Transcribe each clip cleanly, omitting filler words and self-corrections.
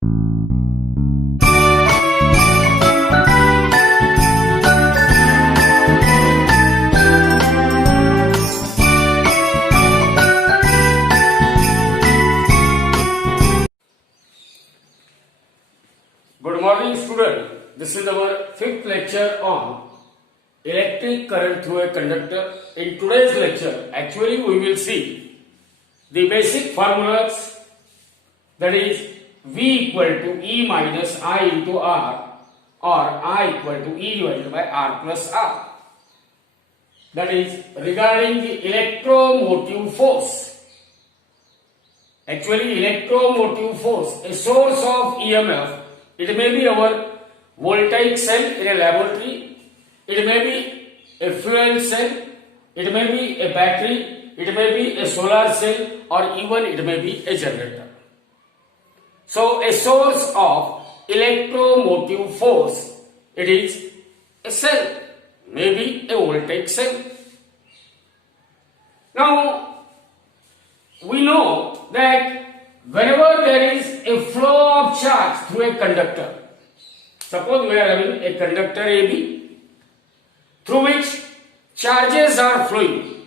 Good morning, student. This is our fifth lecture on electric current through a conductor. In today's lecture, actually we will see the basic formulas, that is V equal to E minus I into R, or I equal to E divided by R plus R. That is regarding the electromotive force. Actually, electromotive force, a source of EMF. It may be our voltaic cell in a laboratory, it may be a fuel cell, it may be a battery, it may be a solar cell, or even it may be a generator. So a source of electromotive force, it is a cell, maybe a voltaic cell. Now we know that whenever there is a flow of charge through a conductor, suppose we are having a conductor AB through which charges are flowing.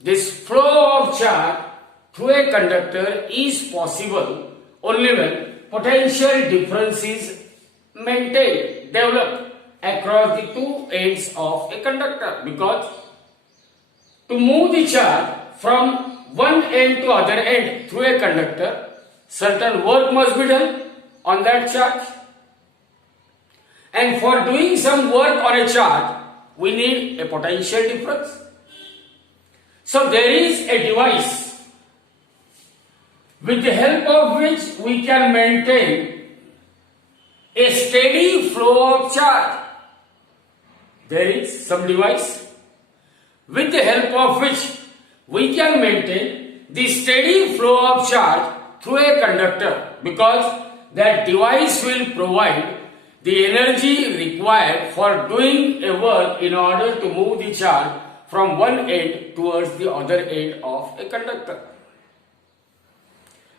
This flow of charge through a conductor is possible only when potential difference is maintained, developed across the two ends of a conductor, because to move the charge from one end to other end through a conductor, certain work must be done on that charge, and for doing some work on a charge we need a potential difference. So there is a device with the help of which we can maintain a steady flow of charge. There is some device with the help of which we can maintain the steady flow of charge through a conductor, because that device will provide the energy required for doing a work in order to move the charge from one end towards the other end of a conductor.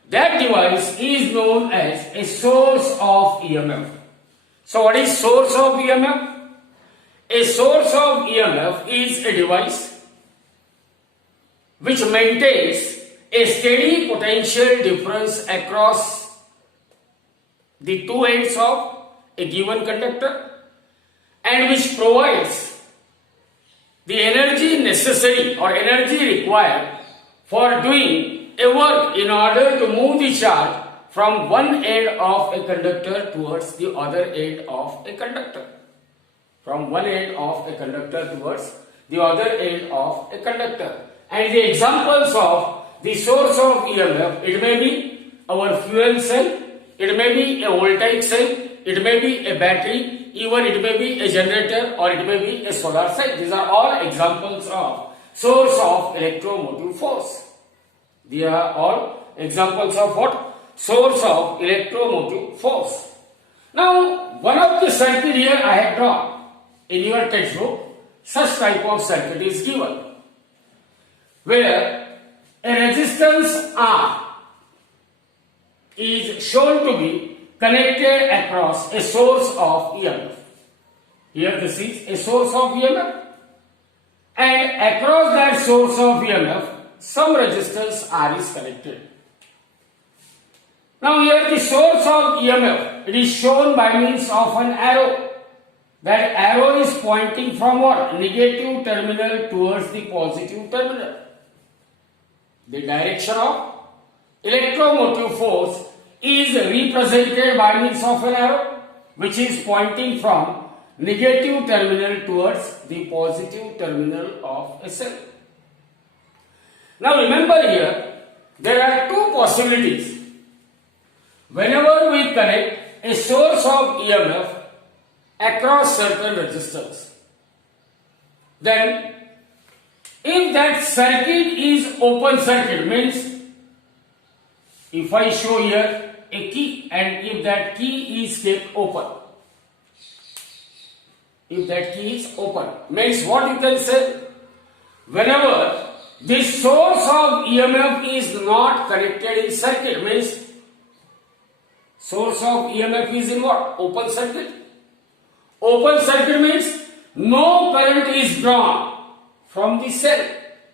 That device is known as a source of EMF. So what is source of EMF? A source of EMF is a device which maintains a steady potential difference across the two ends of a given conductor, and which provides the energy necessary or energy required for doing a work in order to move the charge from one end of a conductor towards the other end of a conductor. From one end of a conductor towards the other end of a conductor. And the examples of the source of EMF, it may be our fuel cell, it may be a voltaic cell, it may be a battery, even it may be a generator, or it may be a solar cell. These are all examples of source of electromotive force. They are all examples of what? Source of electromotive force. Now, one of the circuit here I have drawn in your textbook. Such type of circuit is given, where a resistance R is shown to be connected across a source of EMF. Here this is a source of EMF, and across that source of EMF some resistance R is connected. Now here the source of EMF, it is shown by means of an arrow. That arrow is pointing from what? Negative terminal towards the positive terminal. The direction of electromotive force is represented by means of an arrow which is pointing from negative terminal towards the positive terminal of a cell. Now remember here, there are two possibilities. Whenever we connect a source of EMF across certain resistance, then if that circuit is open circuit, means if I show here a key and if that key is kept open, if that key is open, means what you can say, whenever the source of EMF is not connected in circuit, means source of EMF is in what? Open circuit. Open circuit means no current is drawn from the cell.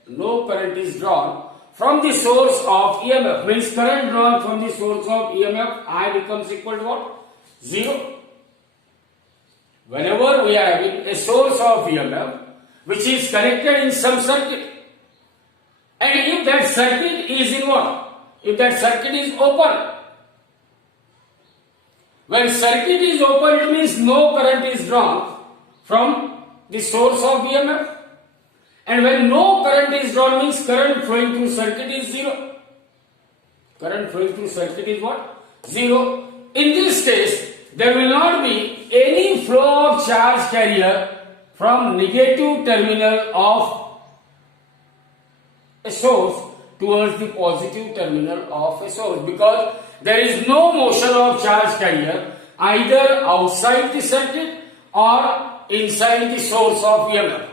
No current is drawn from the source of EMF, means current drawn from the source of EMF, I becomes equal to what? 0. Whenever we are having a source of EMF which is connected in some circuit, and if that circuit is in what? If that circuit is open, when circuit is open, it means no current is drawn from the source of EMF. And when no current is drawn, means current flowing through circuit is 0. Current flowing through circuit is what? 0. In this case, there will not be any flow of charge carrier from negative terminal of a source towards the positive terminal of a source, because there is no motion of charge carrier either outside the circuit or inside the source of EMF.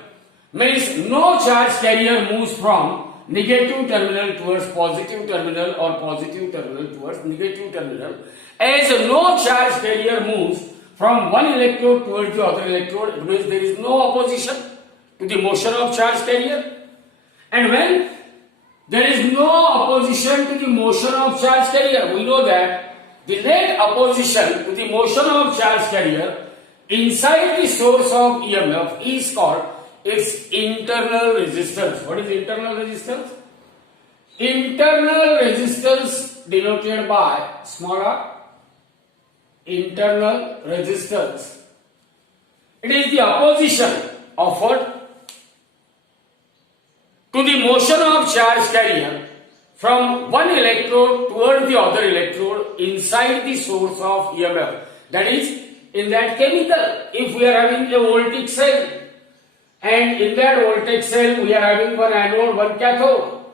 Means no charge carrier moves from negative terminal towards positive terminal or positive terminal towards negative terminal, as no charge carrier moves from one electrode towards the other electrode. It means there is no opposition to the motion of charge carrier. And when there is no opposition to the motion of charge carrier, we know that the net opposition to the motion of charge carrier inside the source of EMF is called its internal resistance. What is internal resistance? Internal resistance denoted by small r. Internal resistance. It is the opposition offered to the motion of charge carrier from one electrode toward the other electrode inside the source of EMF. That is, in that chemical, if we are having a voltaic cell, and in that voltaic cell we are having one anode, one cathode,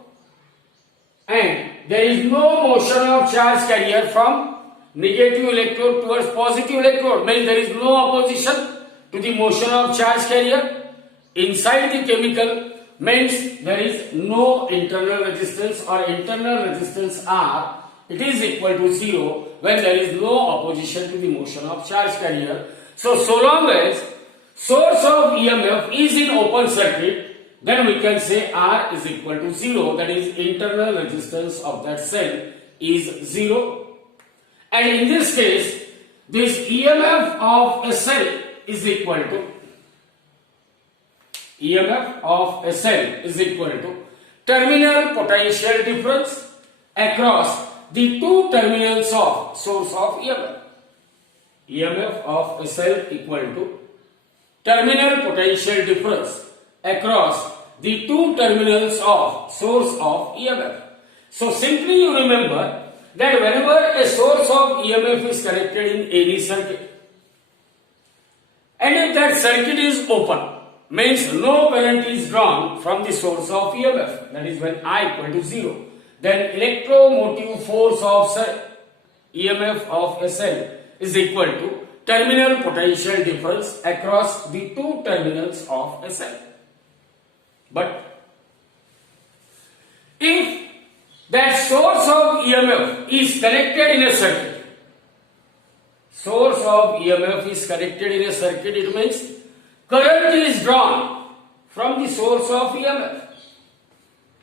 and there is no motion of charge carrier from negative electrode towards positive electrode, means there is no opposition to the motion of charge carrier inside the chemical, means there is no internal resistance, or internal resistance R, it is equal to 0 when there is no opposition to the motion of charge carrier. So long as source of EMF is in open circuit, then we can say R is equal to 0, that is internal resistance of that cell is 0. And in this case, this EMF of a cell is equal to terminal potential difference across the two terminals of source of EMF. EMF of a cell equal to terminal potential difference across the two terminals of source of EMF. So simply you remember that whenever a source of EMF is connected in any circuit, and if that circuit is open, means no current is drawn from the source of EMF, that is when I equal to 0, then electromotive force of EMF of a cell is equal to terminal potential difference across the two terminals of a cell. But if that source of EMF is connected in a circuit, source of EMF is connected in a circuit, it means current is drawn from the source of EMF.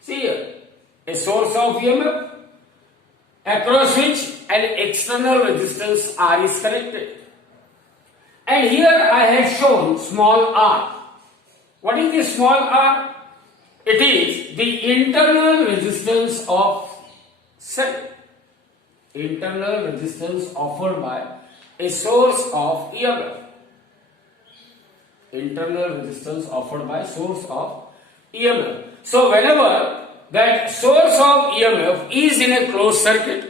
See here, a source of EMF across which an external resistance R is connected. And here I have shown small r. What is this small r? It is the internal resistance of cell. Internal resistance offered by a source of EMF. Internal resistance offered by source of EMF. So whenever that source of EMF is in a closed circuit,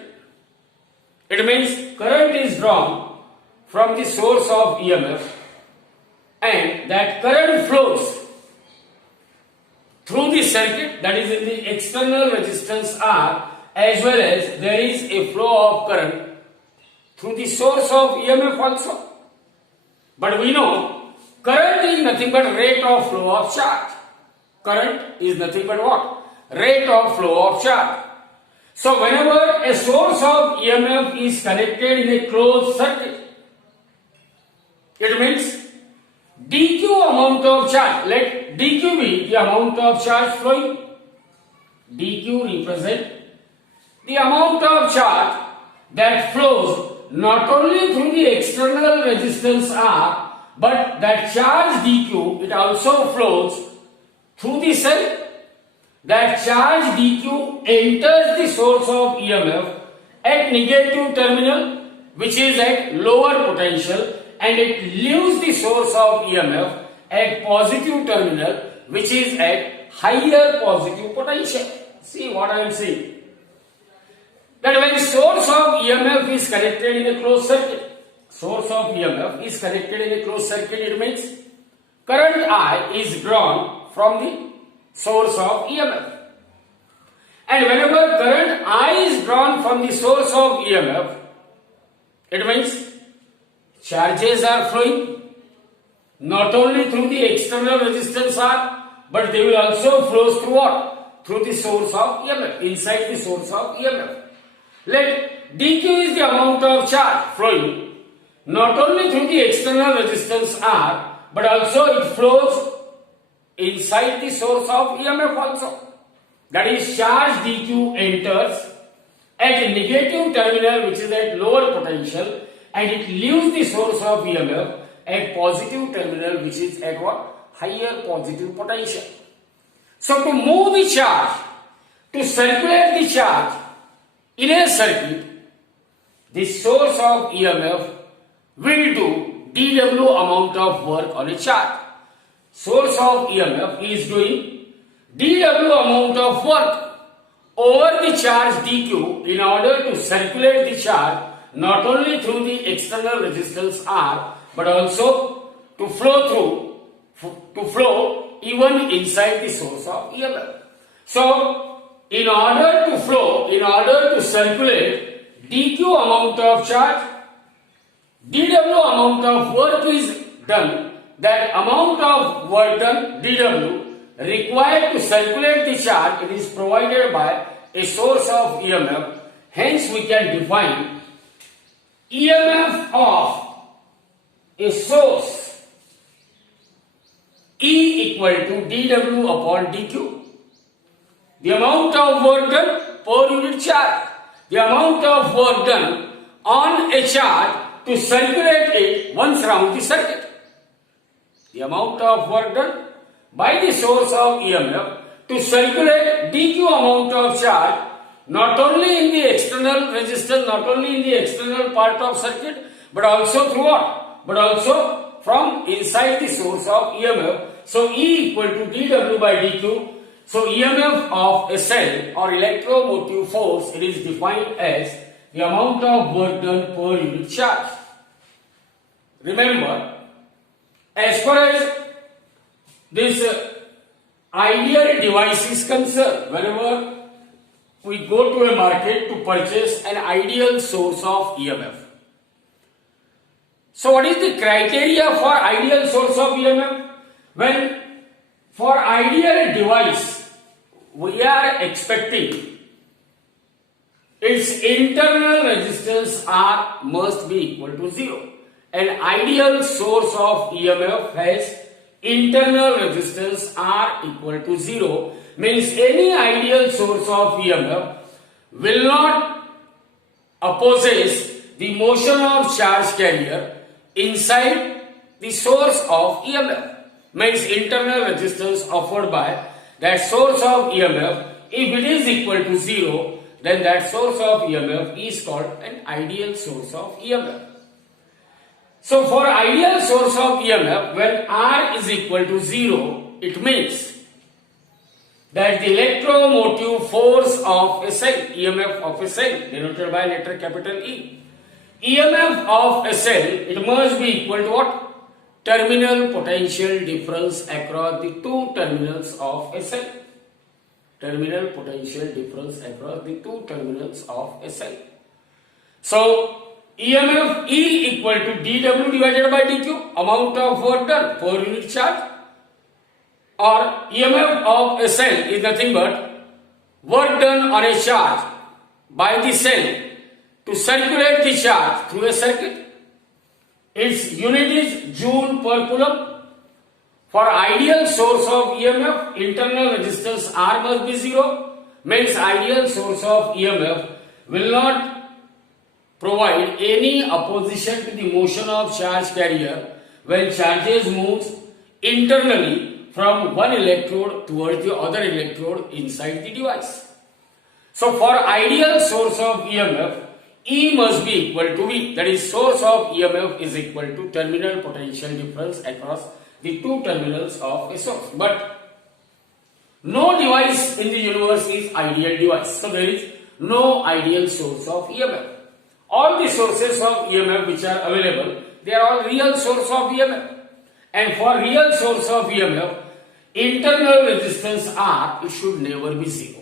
it means current is drawn from the source of EMF, and that current flows through the circuit, that is in the external resistance R, as well as there is a flow of current through the source of EMF also. But we know current is nothing but rate of flow of charge. Current is nothing but what? rate of flow of charge. So whenever a source of EMF is connected in a closed circuit, it means dq amount of charge, let dq be the amount of charge flowing. dq represent the amount of charge that flows not only through the external resistance R, but that charge dq, it also flows through the cell. That charge dq enters the source of EMF at negative terminal, which is at lower potential, and it leaves the source of EMF at positive terminal, which is at higher positive potential. See what I am saying? That when source of EMF is connected in a closed circuit, source of EMF is connected in a closed circuit, it means current I is drawn from the source of EMF. And whenever current I is drawn from the source of EMF, it means charges are flowing not only through the external resistance R, but they will also flow through what? Through the source of EMF, inside the source of EMF. Let dq is the amount of charge flowing not only through the external resistance R, but also it flows inside the source of EMF also. That is, charge dq enters at a negative terminal, which is at lower potential, and it leaves the source of EMF at positive terminal, which is at what? Higher positive potential. So to move the charge, to circulate the charge in a circuit, the source of EMF will do dW amount of work on a charge. Source of EMF is doing dW amount of work over the charge dq in order to circulate the charge not only through the external resistance R, but also to flow even inside the source of EMF. So in order to circulate dq amount of charge, dW amount of work is done. That amount of work done, dW, required to circulate the charge, it is provided by a source of EMF. Hence we can define EMF of a source E equal to dW upon dq. The amount of work done per unit charge. The amount of work done on a charge to circulate it once round the circuit. The amount of work done by the source of EMF to circulate dq amount of charge not only in the external resistance, not only in the external part of circuit, but also through what? But also from inside the source of EMF. So E equal to dW by dq. So EMF of a cell or electromotive force, it is defined as the amount of work done per unit charge. Remember, as far as this ideal device is concerned, whenever we go to a market to purchase an ideal source of EMF. So what is the criteria for ideal source of EMF? When for ideal device, we are expecting its internal resistance R must be equal to 0. An ideal source of EMF has internal resistance R equal to 0, means any ideal source of EMF will not opposes the motion of charge carrier inside the source of EMF, means internal resistance offered by that source of EMF, if it is equal to 0, then that source of EMF is called an ideal source of EMF. So for ideal source of EMF, when R is equal to 0, it means that the electromotive force of a cell, EMF of a cell, denoted by letter capital E. EMF of a cell, it must be equal to what? Terminal potential difference across the two terminals of a cell. Terminal potential difference across the two terminals of a cell. So EMF E equal to dW divided by dq, amount of work done per unit charge, or EMF of a cell is nothing but work done on a charge by the cell to circulate the charge through a circuit. Its unit is Joule per Coulomb. For ideal source of EMF, internal resistance R must be 0. Means ideal source of EMF will not provide any opposition to the motion of charge carrier when charges moves internally from one electrode towards the other electrode inside the device. So for ideal source of EMF, E must be equal to V. That is, source of EMF is equal to terminal potential difference across the two terminals of a source. But no device in the universe is ideal device. So there is no ideal source of EMF. All the sources of EMF which are available, they are all real source of EMF. And for real source of EMF, internal resistance R, it should never be 0.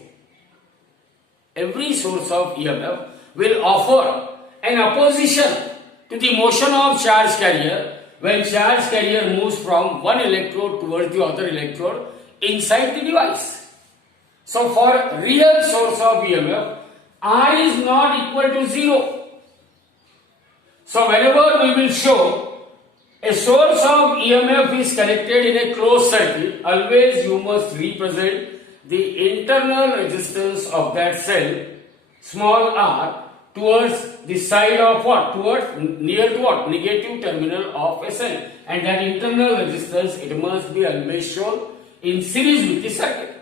Every source of EMF will offer an opposition to the motion of charge carrier when charge carrier moves from one electrode towards the other electrode inside the device. So for real source of EMF, R is not equal to 0. So whenever we will show a source of EMF is connected in a closed circuit, always you must represent the internal resistance of that cell, small r, towards the side of what? Towards near to what? Negative terminal of a cell. And that internal resistance, it must be always shown in series with the circuit.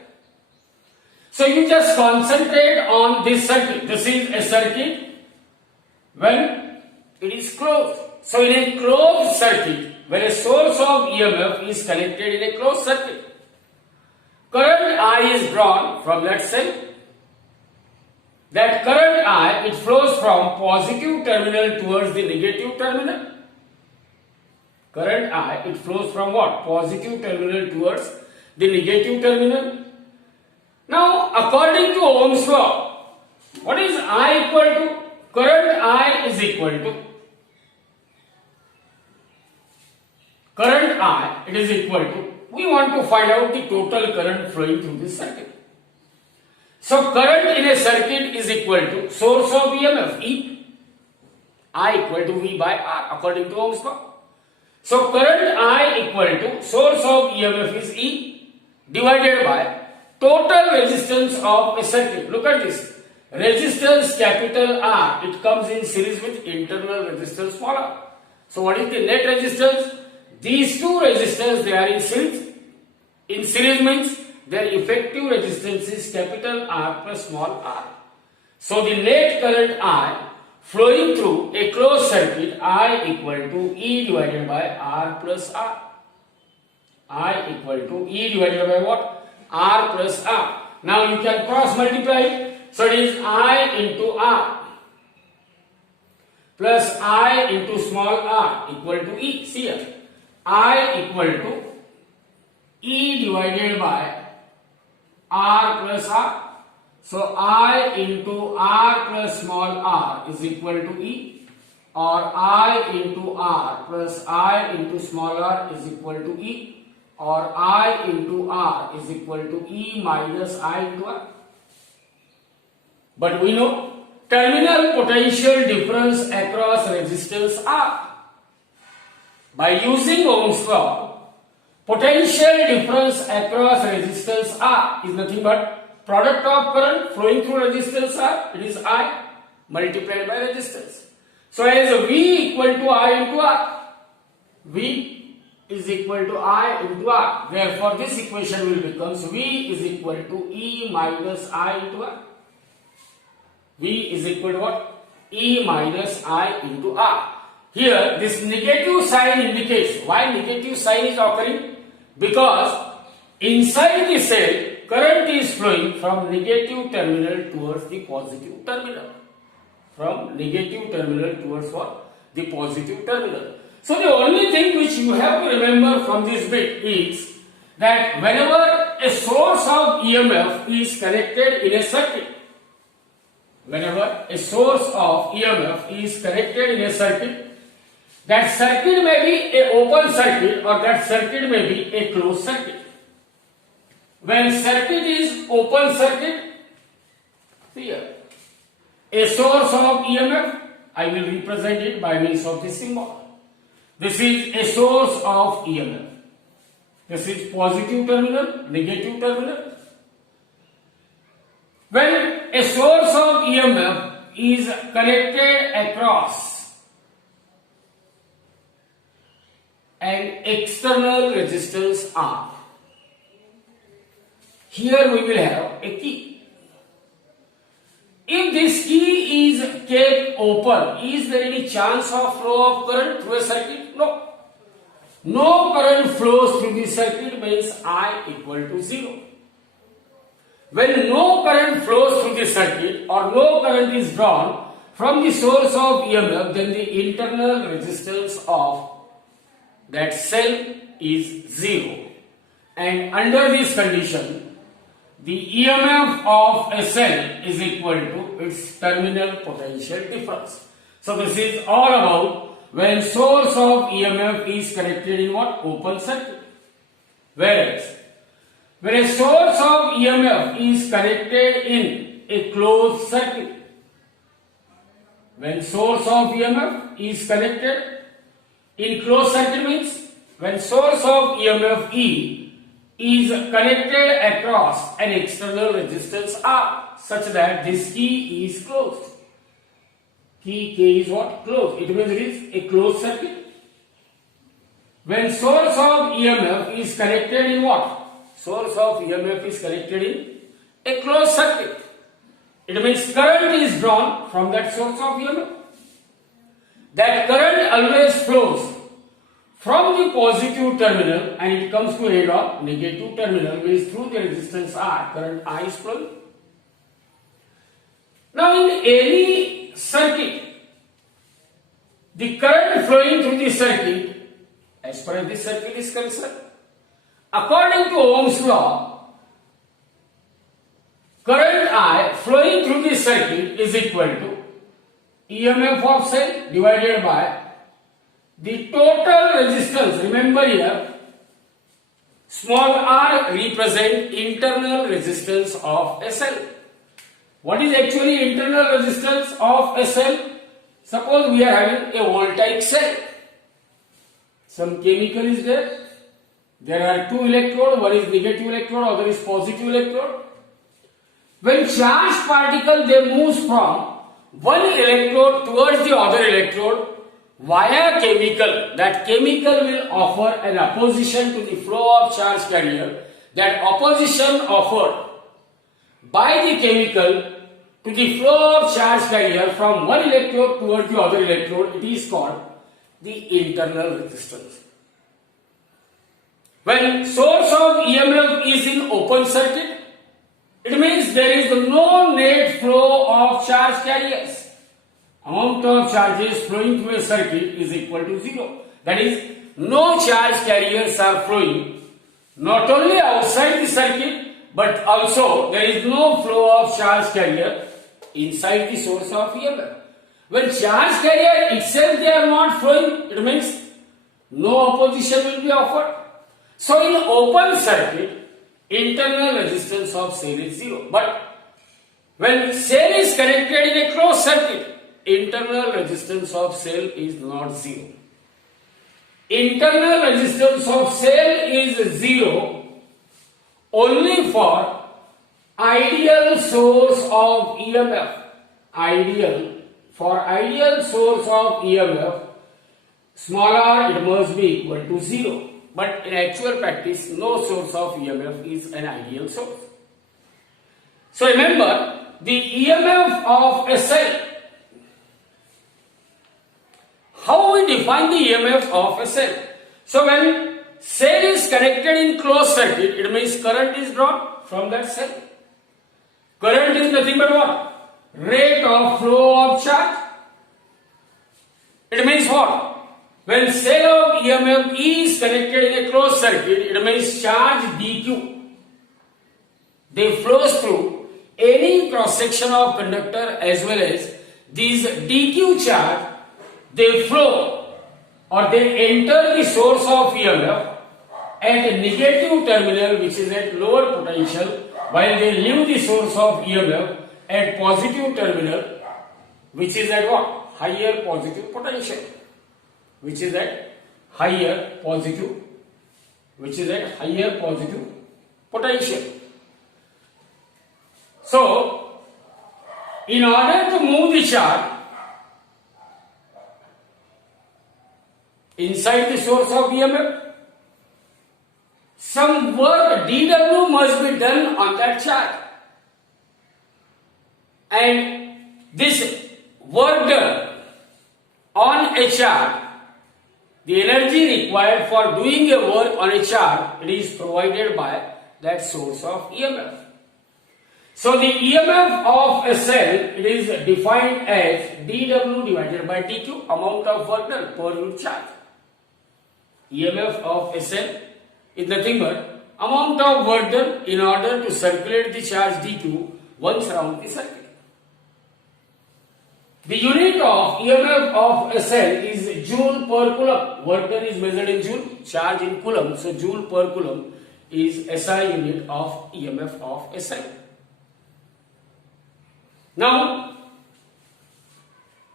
So you just concentrate on this circuit. This is a circuit when it is closed. So in a closed circuit, when a source of EMF is connected in a closed circuit, current I is drawn from that cell. That current I, it flows from positive terminal towards the negative terminal. Current I, it flows from what? Positive terminal towards the negative terminal. Now, according to Ohm's law, what is I equal to? Current I is equal to current I, it is equal to, we want to find out the total current flowing through this circuit. So current in a circuit is equal to source of EMF, E, I equal to V by R according to Ohm's law. So current I equal to source of EMF is E divided by total resistance of a circuit. Look at this. Resistance capital R, it comes in series with internal resistance small r. So what is the net resistance? These two resistors, they are in series. In series means their effective resistance is capital R plus small r. So the net current I flowing through a closed circuit, I equal to E divided by R plus R. I equal to E divided by what? R plus R. Now you can cross multiply. So it is I into R plus I into small r equal to E. See here. I equal to E divided by R plus R. So I into R plus small r is equal to E, or I into R plus I into small r is equal to E, or I into R is equal to E minus I into R. But we know terminal potential difference across resistance R. By using Ohm's law, potential difference across resistance R is nothing but product of current flowing through resistance R, it is I multiplied by resistance. So as V equal to I into R, V is equal to I into R. Therefore this equation will become V is equal to E minus I into R. V is equal to what? E minus I into R. Here this negative sign indicates why negative sign is occurring, because inside the cell current is flowing from negative terminal towards the positive terminal. From negative terminal towards what? The positive terminal. So the only thing which you have to remember from this bit is that whenever a source of EMF is connected in a circuit, whenever a source of EMF is connected in a circuit, that circuit may be an open circuit or that circuit may be a closed circuit. When circuit is open circuit, Here. A source of EMF, I will represent it by means of this symbol. This is a source of EMF. This is positive terminal, negative terminal. When a source of EMF is connected across an external resistance R, here we will have a key. If this key is kept open, is there any chance of flow of current through a circuit? No. No current flows through the circuit means I equal to 0. When no current flows through the circuit or no current is drawn from the source of EMF, then the internal resistance of that cell is 0. And under this condition, the EMF of a cell is equal to its terminal potential difference. So this is all about when source of EMF is connected in what? Open circuit. Whereas when a source of EMF is connected in a closed circuit, when source of EMF is connected in closed circuit means when source of EMF E is connected across an external resistance R such that this key is closed. Key K is what? Closed. It means it is a closed circuit. When source of EMF is connected in what? Source of EMF is connected in a closed circuit. It means current is drawn from that source of EMF. That current always flows from the positive terminal and it comes to head of negative terminal, which through the resistance R, current I is flowing. Now in any circuit, the current flowing through the circuit, as far as this circuit is concerned, according to Ohm's law, current I flowing through the circuit is equal to EMF of cell divided by the total resistance. Remember here, small r represent internal resistance of a cell. What is actually internal resistance of a cell? Suppose we are having a voltaic cell. Some chemical is there. There are two electrodes, one is negative electrode, other is positive electrode. When charged particle they moves from one electrode towards the other electrode via chemical, that chemical will offer an opposition to the flow of charge carrier. That opposition offered by the chemical to the flow of charge carrier from one electrode towards the other electrode, it is called the internal resistance. When source of EMF is in open circuit, it means there is no net flow of charge carriers. Amount of charges flowing through a circuit is equal to 0. That is, no charge carriers are flowing not only outside the circuit but also there is no flow of charge carrier inside the source of EMF. When charge carrier itself they are not flowing, it means no opposition will be offered. So in open circuit, internal resistance of cell is 0. But when cell is connected in a closed circuit, internal resistance of cell is not 0. Internal resistance of cell is 0 only for ideal source of EMF. For ideal source of EMF, small r it must be equal to 0. But in actual practice, no source of EMF is an ideal source. So remember, the EMF of a cell. How we define the EMF of a cell? So when cell is connected in closed circuit, it means current is drawn from that cell. Current is nothing but what? Rate of flow of charge. It means what? When cell of EMF is connected in a closed circuit, it means charge dq. They flows through any cross section of conductor as well as these dq charge. They flow or they enter the source of EMF at a negative terminal which is at lower potential while they leave the source of EMF at positive terminal, which is at what? Higher positive potential, which is at higher positive, potential. So, in order to move the charge inside the source of EMF, some work dW must be done on that charge. And this work done on a charge, the energy required for doing a work on a charge, it is provided by that source of EMF. So the EMF of a cell, it is defined as dW divided by dQ, amount of work done per unit charge. EMF of a cell is nothing but amount of work done in order to circulate the charge dQ once around the circuit. The unit of EMF of a cell is joule per coulomb. Work done is measured in joule, charge in coulomb. So joule per coulomb is SI unit of EMF of a cell. Now,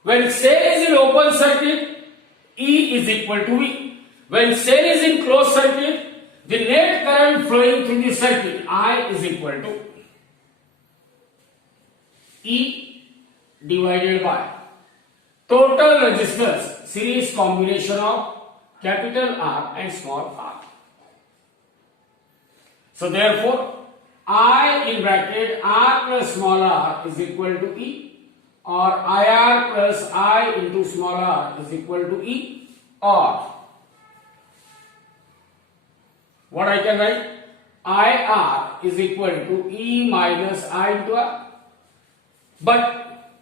when cell is in open circuit, E is equal to V. When cell is in closed circuit, the net current flowing through the circuit, I, is equal to E divided by total resistance, series combination of capital R and small r. So therefore, I in bracket R plus small r is equal to E, or IR plus I into small r is equal to E, or what I can write? IR is equal to E minus I into R. But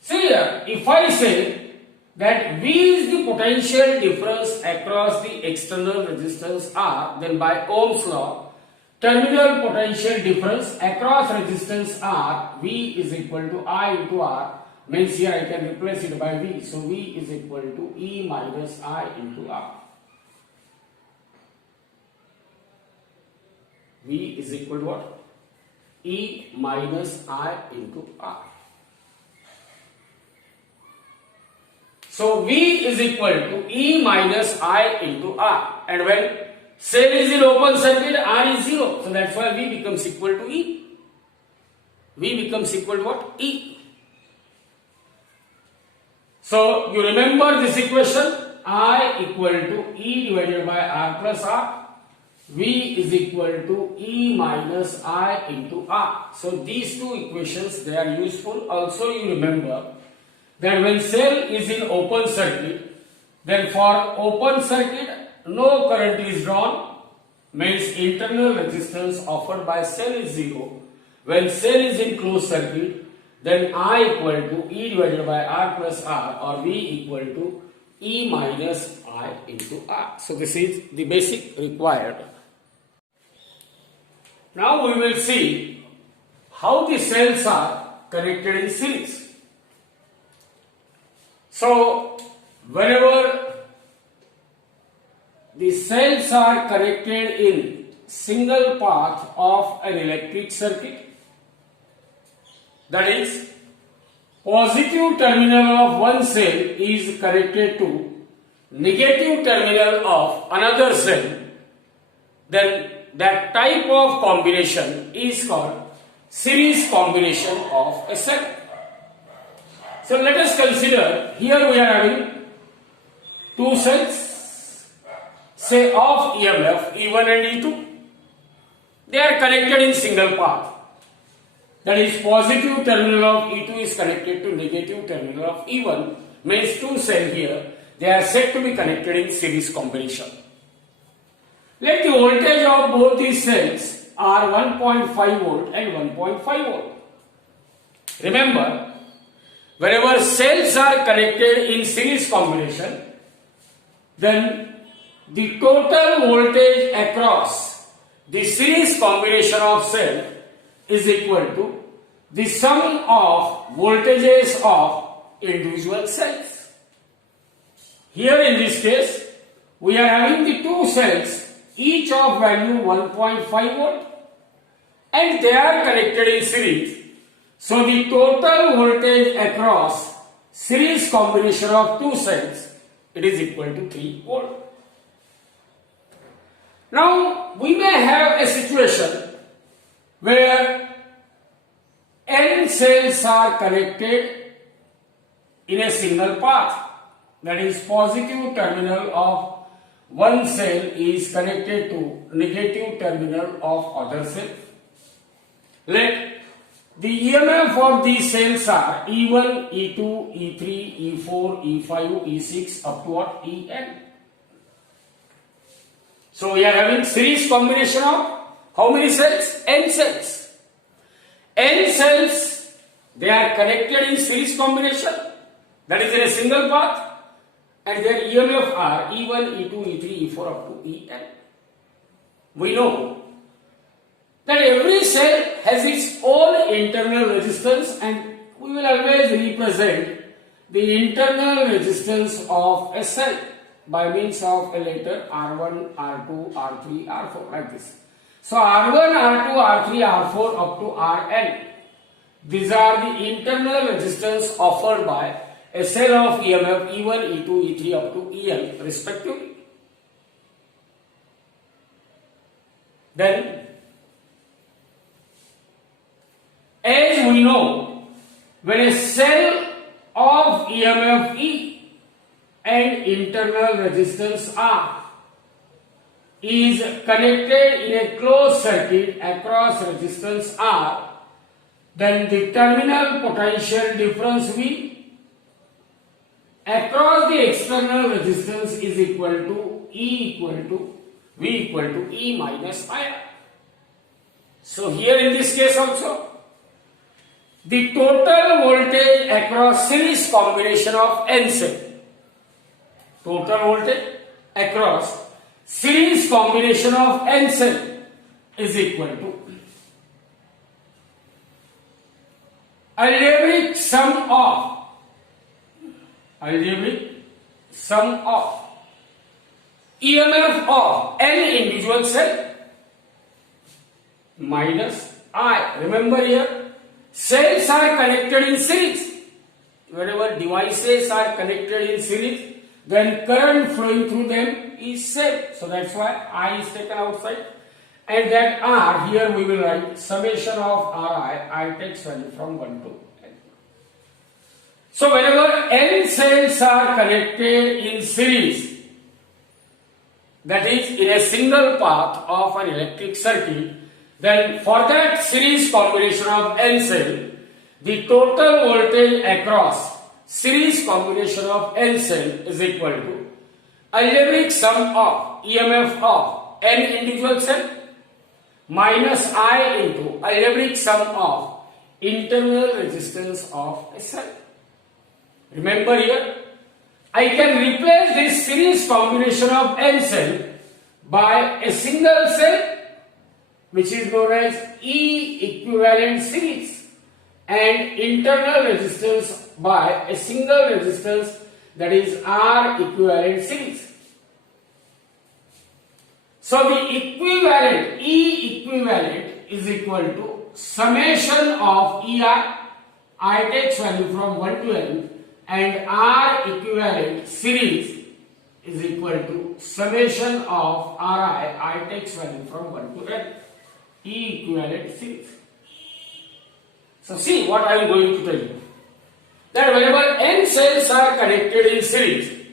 see here, if I say that V is the potential difference across the external resistance R, then by Ohm's law, terminal potential difference across resistance R, V is equal to I into R, means here I can replace it by V. So V is equal to E minus I into R. V is equal to what? E minus I into R. So V is equal to E minus I into R. And when cell is in open circuit, R is 0. So that's why V becomes equal to E. V becomes equal to what? E. So you remember this equation? I equal to E divided by R plus R. V is equal to E minus I into R. So these two equations, they are useful. Also you remember that when cell is in open circuit, then for open circuit no current is drawn, means internal resistance offered by cell is 0. When cell is in closed circuit, then I equal to E divided by R plus R, or V equal to E minus I into R. So this is the basic required. Now we will see how the cells are connected in series. So whenever the cells are connected in single path of an electric circuit, that is, positive terminal of one cell is connected to negative terminal of another cell, then that type of combination is called series combination of a cell. So let us consider, here we are having two cells, say of EMF E1 and E2. They are connected in single path. That is, positive terminal of E2 is connected to negative terminal of E1, means two cells here, they are said to be connected in series combination. Let the voltage of both these cells are 1.5 volt and 1.5 volt. Remember, whenever cells are connected in series combination, then the total voltage across the series combination of cell is equal to the sum of voltages of individual cells. Here in this case, we are having the two cells, each of value 1.5 volt, and they are connected in series. So the total voltage across series combination of two cells, it is equal to 3 volt. Now we may have a situation where n cells are connected in a single path, that is positive terminal of one cell is connected to negative terminal of other cell. Let the EMF of these cells are E1, E2, E3, E4, E5, E6 up to what? En. So we are having series combination of how many cells? N cells. N cells, they are connected in series combination, that is in a single path, and their EMF are E1, E2, E3, E4 up to En. We know that every cell has its own internal resistance, and we will always represent the internal resistance of a cell by means of a letter R1, R2, R3, R4 like this. So R1, R2, R3, R4 up to Rn. These are the internal resistance offered by a cell of EMF E1, E2, E3 up to En respectively. Then, as we know, when a cell of EMF E and internal resistance R is connected in a closed circuit across resistance R, then the terminal potential difference V across the external resistance is equal to V equal to E minus IR. So here in this case also, the total voltage across series combination of N cell, total voltage across series combination of N cell is equal to algebraic sum of EMF of N individual cell minus I. Remember here, cells are connected in series. Whenever devices are connected in series, then current flowing through them is same. So that's why I is taken outside. And that R, here we will write summation of Ri, I takes value from 1 to n. So whenever N cells are connected in series, that is in a single path of an electric circuit, then for that series combination of N cell, the total voltage across series combination of N cell is equal to algebraic sum of EMF of N individual cell minus I into algebraic sum of internal resistance of a cell. Remember here, I can replace this series combination of N cell by a single cell, which is known as E equivalent series, and internal resistance by a single resistance, that is R equivalent series. So the equivalent, E equivalent is equal to summation of ER, I takes value from 1 to n, and R equivalent series is equal to summation of Ri, I takes value from 1 to n, E equivalent series. So see what I am going to tell you. That whenever N cells are connected in series,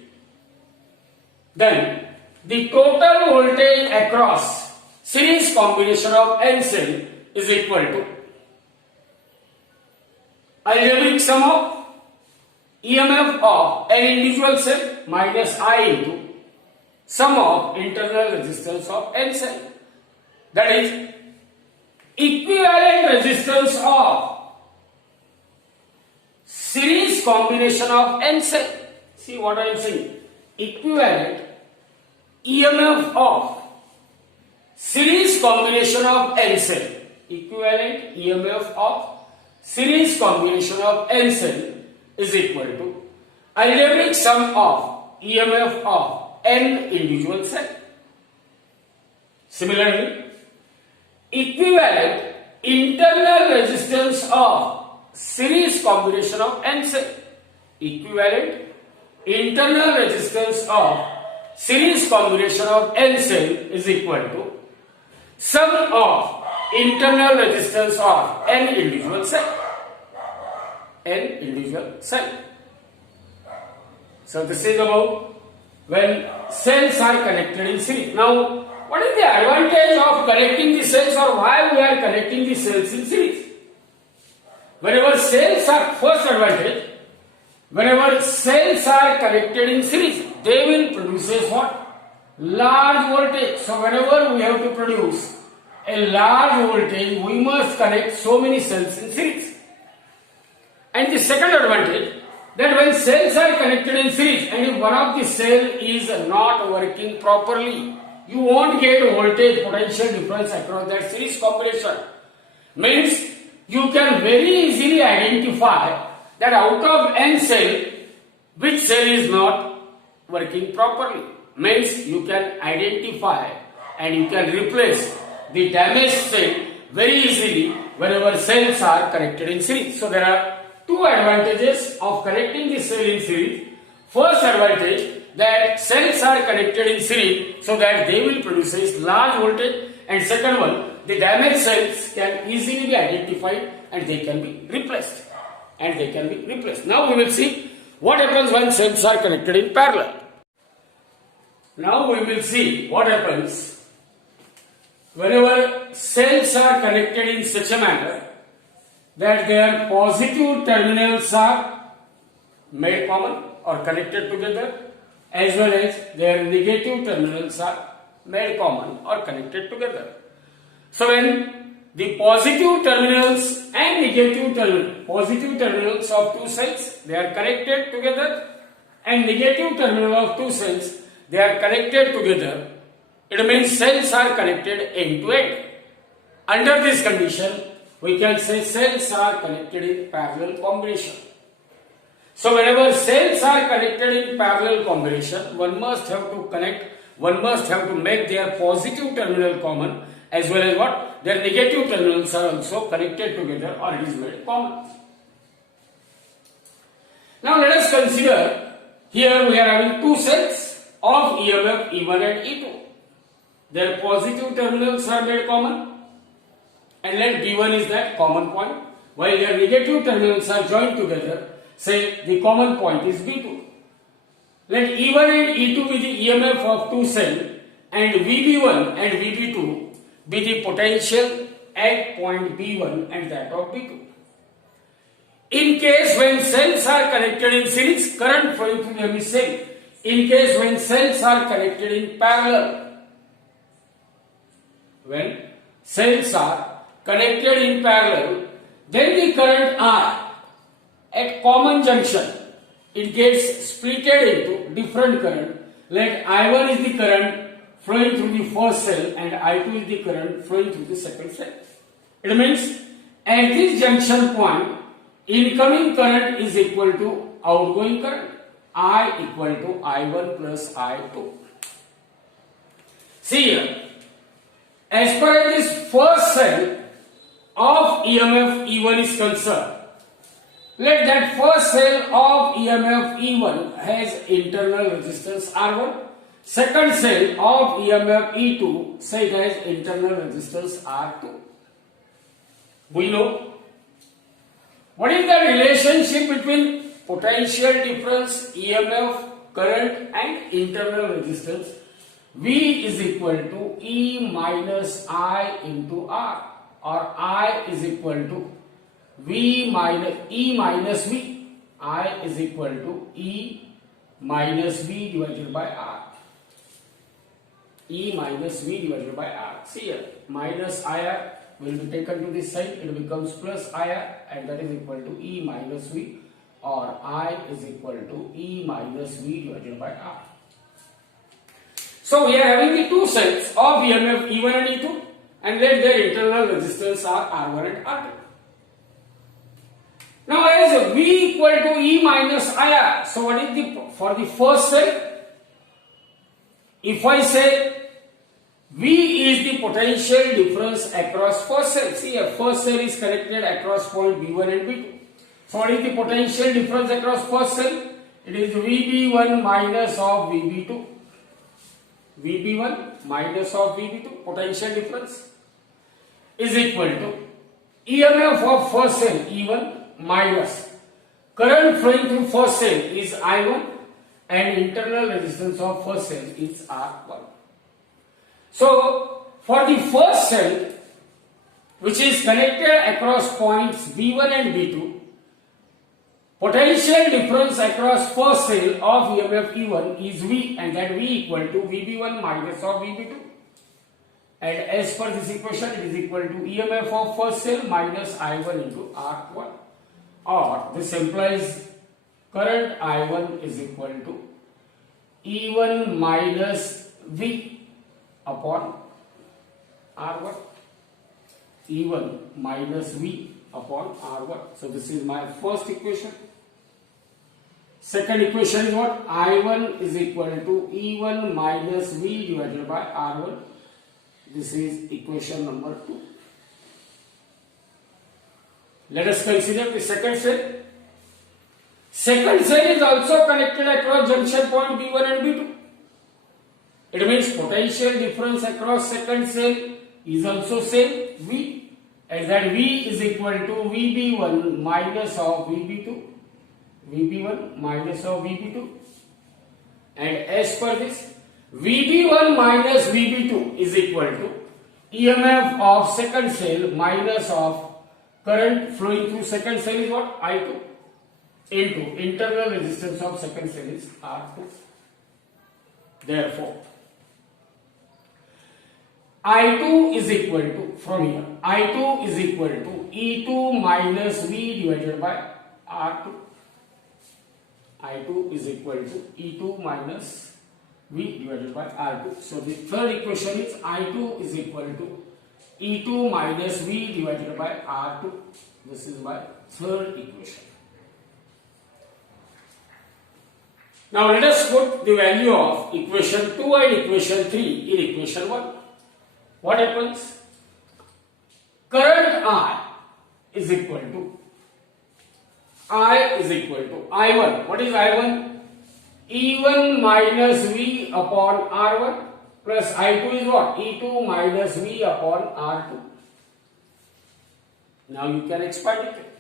then the total voltage across series combination of N cell is equal to algebraic sum of EMF of an individual cell minus I into sum of internal resistance of N cell. That is equivalent resistance of series combination of N cell. See what I am saying. Equivalent EMF of series combination of N cell. Equivalent EMF of series combination of N cell is equal to algebraic sum of EMF of N individual cell. Similarly, equivalent internal resistance of series combination of n cell. Equivalent internal resistance of series combination of n cell is equal to sum of internal resistance of n individual cell. N individual cell. So this is about when cells are connected in series. Now, what is the advantage of connecting the cells, or why we are connecting the cells in series? Whenever cells are, first advantage, whenever cells are connected in series, they will produce what? Large voltage. So whenever we have to produce a large voltage, we must connect so many cells in series. And the second advantage, that when cells are connected in series and if one of the cell is not working properly, you won't get voltage potential difference across that series combination. Means you can very easily identify that out of n cell, which cell is not working properly. Means you can identify and you can replace the damaged cell very easily whenever cells are connected in series. So there are two advantages of connecting the cell in series. First advantage, that cells are connected in series so that they will produce large voltage, and second one, the damaged cells can easily be identified and they can be replaced. Now we will see what happens when cells are connected in parallel. Now we will see what happens whenever cells are connected in such a manner that their positive terminals are made common or connected together, as well as their negative terminals are made common or connected together. So when the positive terminals and negative terminals of two cells, they are connected together, and negative terminal of two cells, they are connected together, it means cells are connected end to end. Under this condition, we can say cells are connected in parallel combination. So whenever cells are connected in parallel combination, one must have to make their positive terminal common, as well as what? Their negative terminals are also connected together, or it is made common. Now let us consider, here we are having two cells of EMF E1 and E2. Their positive terminals are made common, and let B1 is that common point, while their negative terminals are joined together. Say the common point is B2. Let E1 and E2 be the EMF of two cells, and VB1 and VB2 be the potential at point B1 and that of B2. In case when cells are connected in series, current flowing through them is same. In case when cells are connected in parallel, when cells are connected in parallel, then the current R at common junction, it gets splitted into different current. Let I1 is the current flowing through the first cell and I2 is the current flowing through the second cell. It means at this junction point, incoming current is equal to outgoing current. I equal to I1 plus I2. See here, as far as this first cell of EMF E1 is concerned, let that first cell of EMF E1 has internal resistance R1. Second cell of EMF E2 say it has internal resistance R2. We know what is the relationship between potential difference, EMF, current and internal resistance. V is equal to E minus I into R, or I is equal to V minus E minus V. I is equal to E minus V divided by R. E minus V divided by R. See here, minus IR will be taken to this side, it becomes plus IR, and that is equal to E minus V, or I is equal to E minus V divided by R. So we are having the two cells of EMF E1 and E2, and let their internal resistance are R1 and R2. Now as V equal to E minus IR, so what is the, for the first cell, if I say V is the potential difference across first cell, see here first cell is connected across point B1 and B2. So what is the potential difference across first cell? It is VB1 minus of VB2. VB1 minus of VB2, potential difference, is equal to EMF of first cell E1 minus current flowing through first cell is I1 and internal resistance of first cell is R1. So for the first cell, which is connected across points B1 and B2, potential difference across first cell of EMF E1 is V, and that V equal to VB1 minus of VB2. And as per this equation, it is equal to EMF of first cell minus I1 into R1. Or this implies current I1 is equal to E1 minus V upon R1. E1 minus V upon R1. So this is my first equation. Second equation is what? I1 is equal to E1 minus V divided by R1. This is equation number 2. Let us consider the second cell. Second cell is also connected across junction point B1 and B2. It means potential difference across second cell is also same V, as that V is equal to VB1 minus of VB2. VB1 minus of VB2, and as per this, VB1 minus VB2 is equal to EMF of second cell minus of current flowing through second cell is what? I2 into internal resistance of second cell is R2. Therefore, I2 is equal to, from here, I2 is equal to E2 minus V divided by R2. I2 is equal to E2 minus V divided by R2. So the third equation is I2 is equal to E2 minus V divided by R2. This is my third equation. Now let us put the value of equation 2 and equation 3 in equation 1. What happens? Current I is equal to I1. What is I1? E1 minus V upon R1 plus I2 is what? E2 minus V upon R2. Now you can expand it.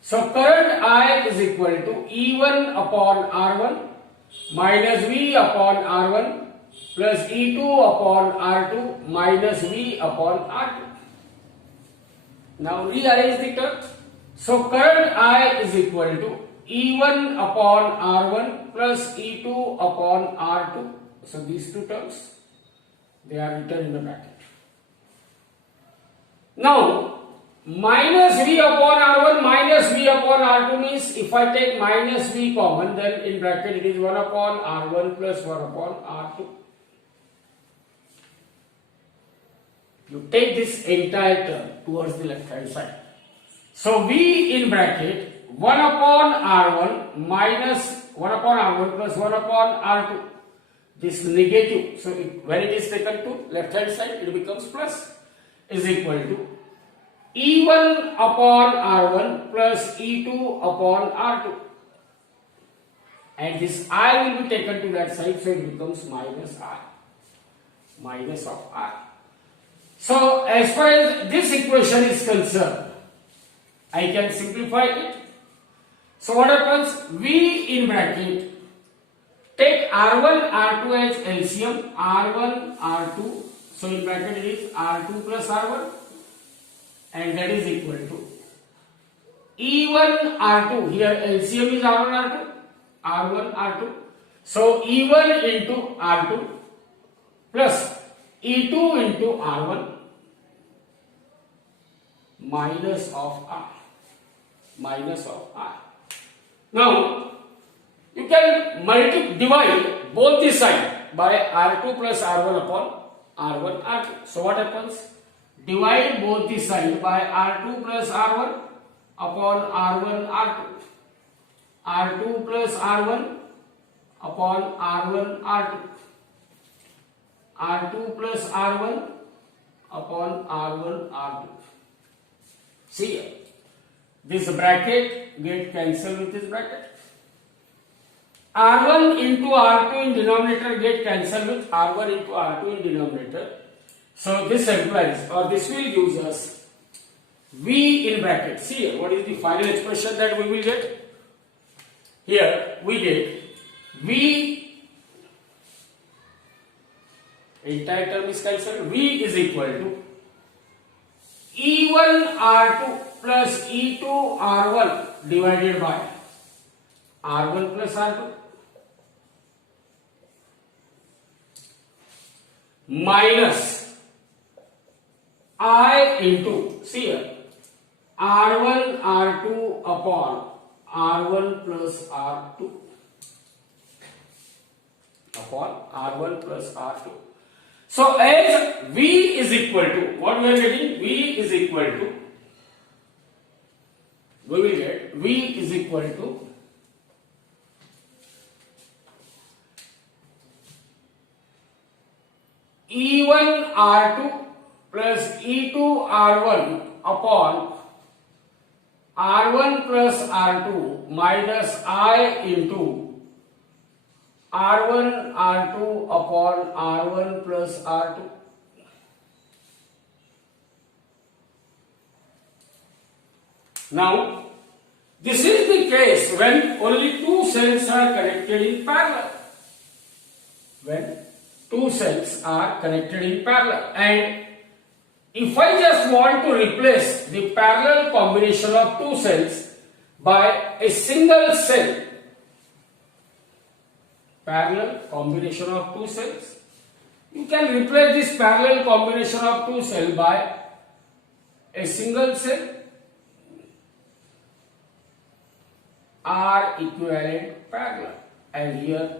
So current I is equal to E1 upon R1 minus V upon R1 plus E2 upon R2 minus V upon R2. Now rearrange the terms. So current I is equal to E1 upon R1 plus E2 upon R2. So these two terms, they are written in the bracket. Now minus V upon R1 minus V upon R2 means if I take minus V common, then in bracket it is 1 upon R1 plus 1 upon R2. You take this entire term towards the left hand side. So V in bracket 1 upon R1 minus 1 upon R1 plus 1 upon R2. This negative, so when it is taken to left hand side, it becomes plus, is equal to E1 upon R1 plus E2 upon R2. And this I will be taken to that side, so it becomes minus I. Minus of I. So as far as this equation is concerned, I can simplify it. So what happens? V in bracket, take R1, R2 as LCM, R1, R2. So in bracket it is R2 plus R1, and that is equal to E1, R2. Here LCM is R1, R2, R1, R2. So E1 into R2 plus E2 into R1 minus of R. Minus of R. Now, you can divide both the side by R2 plus R1 upon R1, R2. So what happens? Divide both the side by R2 plus R1 upon R1, R2. R2 plus R1 upon R1, R2. R2 plus R1 upon R1, R2. See here. This bracket get cancelled with this bracket. R1 into R2 in denominator get cancelled with R1 into R2 in denominator. So this implies, or this will give us V in bracket. See here, what is the final expression that we will get? Here we get V, entire term is cancelled. V is equal to E1 R2 plus E2 R1 divided by R1 plus R2 minus I into, see here, R1 R2 upon R1 plus R2 upon R1 plus R2. So as V is equal to, what we are getting? V is equal to, we will get V is equal to E1 R2 plus E2 R1 upon R1 plus R2 minus I into R1 R2 upon R1 plus R2. Now, this is the case when only two cells are connected in parallel. When two cells are connected in parallel, and if I just want to replace the parallel combination of two cells by a single cell, parallel combination of two cells, you can replace this parallel combination of two cells by a single cell. R equivalent parallel, and here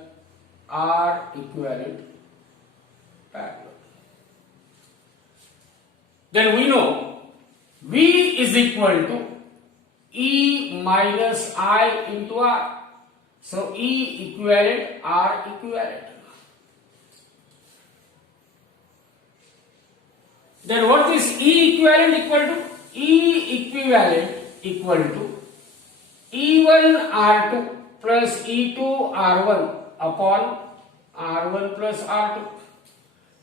R equivalent parallel. Then we know V is equal to E minus I into R. So E equivalent, R equivalent. Then what is E equivalent equal to? E equivalent equal to E1 R2 plus E2 R1 upon R1 plus R2,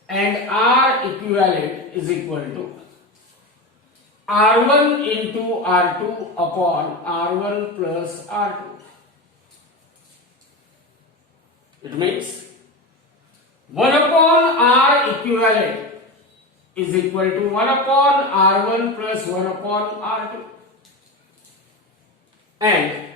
and R equivalent is equal to R1 into R2 upon R1 plus R2. It means 1 upon R equivalent is equal to 1 upon R1 plus 1 upon R2, and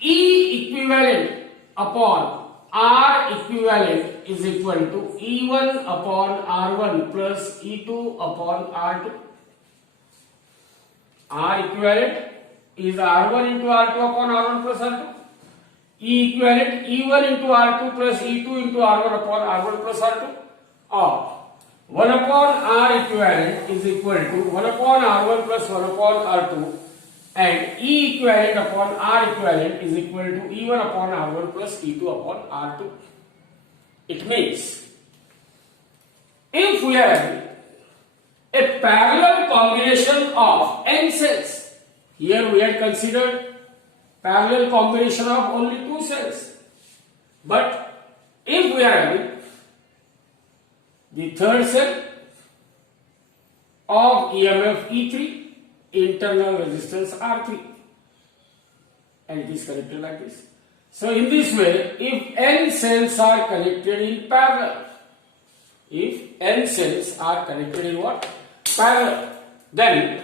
E equivalent upon R equivalent is equal to E1 upon R1 plus E2 upon R2. R equivalent is R1 into R2 upon R1 plus R2. E equivalent E1 into R2 plus E2 into R1 upon R1 plus R2, or 1 upon R equivalent is equal to 1 upon R1 plus 1 upon R2, and E equivalent upon R equivalent is equal to E1 upon R1 plus E2 upon R2. It means if we have a parallel combination of n cells, here we had considered parallel combination of only two cells, but if we are having the third cell of EMF E3, internal resistance R3, and it is connected like this. So in this way, if n cells are connected in parallel, if n cells are connected in what? Parallel, then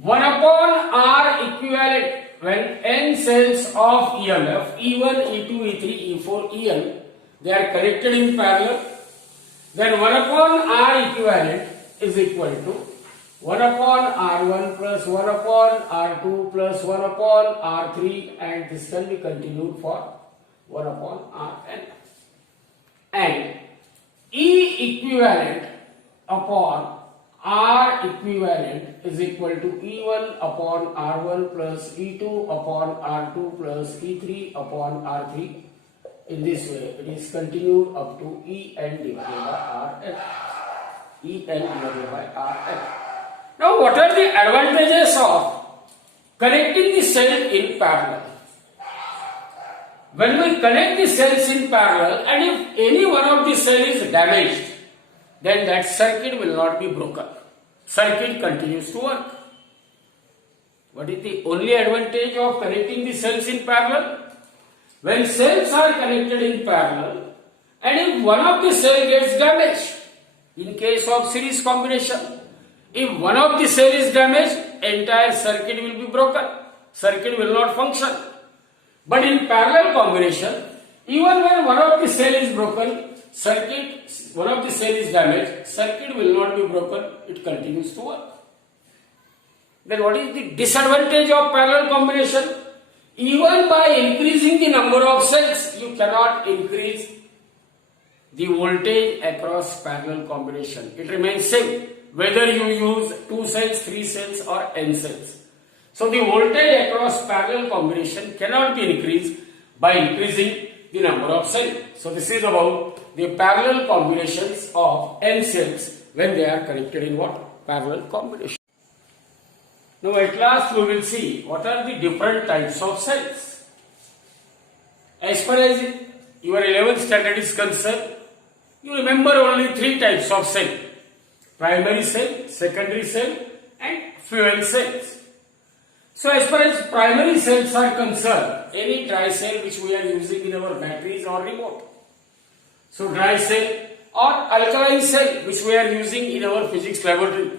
1 upon R equivalent, when n cells of EMF E1, E2, E3, E4, En, they are connected in parallel, then 1 upon R equivalent is equal to 1 upon R1 plus 1 upon R2 plus 1 upon R3, and this can be continued for 1 upon Rn. And E equivalent upon R equivalent is equal to E1 upon R1 plus E2 upon R2 plus E3 upon R3. In this way, it is continued up to En divided by Rn. En divided by Rn. Now, what are the advantages of connecting the cell in parallel. When we connect the cells in parallel, and if any one of the cell is damaged, then that circuit will not be broken. Circuit continues to work. What is the only advantage of connecting the cells in parallel? When cells are connected in parallel, and if one of the cell gets damaged, in case of series combination, if one of the cell is damaged, entire circuit will be broken. Circuit will not function. But in parallel combination, even when one of the cell is broken, one of the cell is damaged, circuit will not be broken, it continues to work. Then what is the disadvantage of parallel combination? Even by increasing the number of cells, you cannot increase the voltage across parallel combination. It remains same, whether you use 2 cells, 3 cells or n cells. So the voltage across parallel combination cannot be increased by increasing the number of cells. So this is about the parallel combinations of n cells when they are connected in what? Parallel combination. Now at last we will see what are the different types of cells. As far as your 11th standard is concerned, you remember only 3 types of cell: primary cell, secondary cell and fuel cells. So as far as primary cells are concerned, any dry cell which we are using in our batteries or remote. So dry cell or alkaline cell which we are using in our physics laboratory.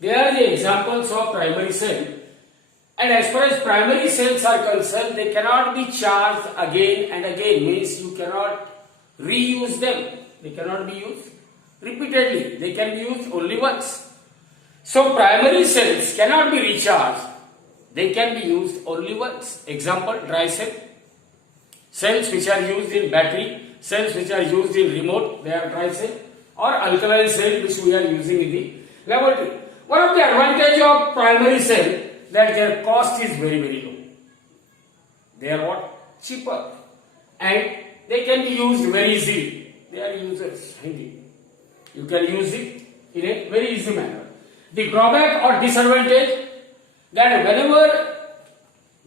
They are the examples of primary cell. And as far as primary cells are concerned, they cannot be charged again and again. Means you cannot reuse them. They cannot be used repeatedly. They can be used only once. So primary cells cannot be recharged. They can be used only once. Example, dry cell. Cells which are used in battery, cells which are used in remote, they are dry cell. Or alkaline cell which we are using in the laboratory. One of the advantage of primary cell that their cost is very low. They are what? Cheaper. And they can be used very easily. They are users handy. You can use it in a very easy manner. The drawback or disadvantage that whenever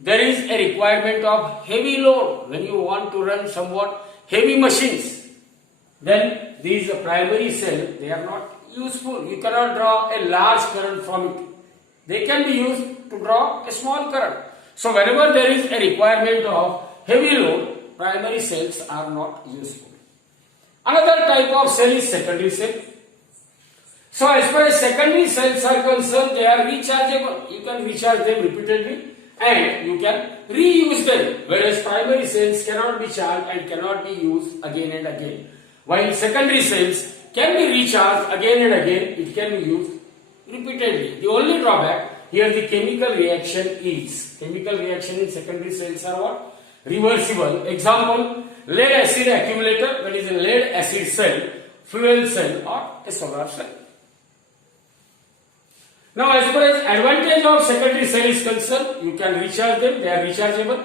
there is a requirement of heavy load, when you want to run somewhat heavy machines, then these primary cell, they are not useful. You cannot draw a large current from it. They can be used to draw a small current. So whenever there is a requirement of heavy load, primary cells are not useful. Another type of cell is secondary cell. So as far as secondary cells are concerned, they are rechargeable. You can recharge them repeatedly and you can reuse them. Whereas primary cells cannot be charged and cannot be used again and again. While secondary cells can be recharged again and again, it can be used repeatedly. The only drawback here, the chemical reaction is. Chemical reaction in secondary cells are what? Reversible. Example, lead acid accumulator, that is a lead acid cell, fuel cell or a solar cell. Now as far as advantage of secondary cell is concerned, you can recharge them, they are rechargeable,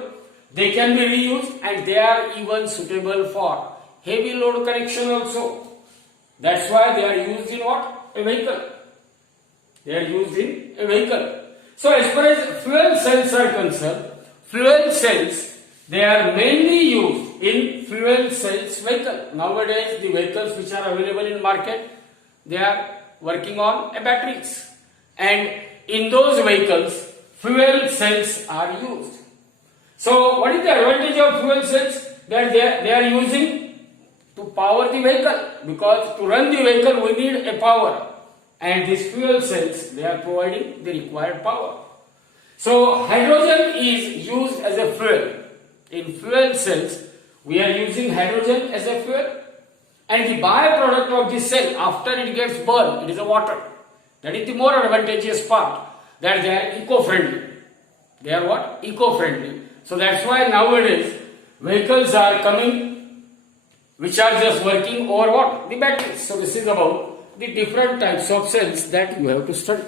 they can be reused and they are even suitable for heavy load connection also. That's why they are used in what? A vehicle. They are used in a vehicle. So as far as fuel cells are concerned, fuel cells, they are mainly used in fuel cells vehicle. Nowadays the vehicles which are available in market, they are working on batteries. And in those vehicles, fuel cells are used. So what is the advantage of fuel cells? That they are using to power the vehicle, because to run the vehicle we need a power, and these fuel cells, they are providing the required power. So hydrogen is used as a fuel. In fuel cells we are using hydrogen as a fuel, and the byproduct of this cell after it gets burned, it is a water. That is the more advantageous part, that they are eco-friendly. They are what? Eco-friendly. So that's why nowadays vehicles are coming which are just working over what? The batteries. So this is about the different types of cells that you have to study.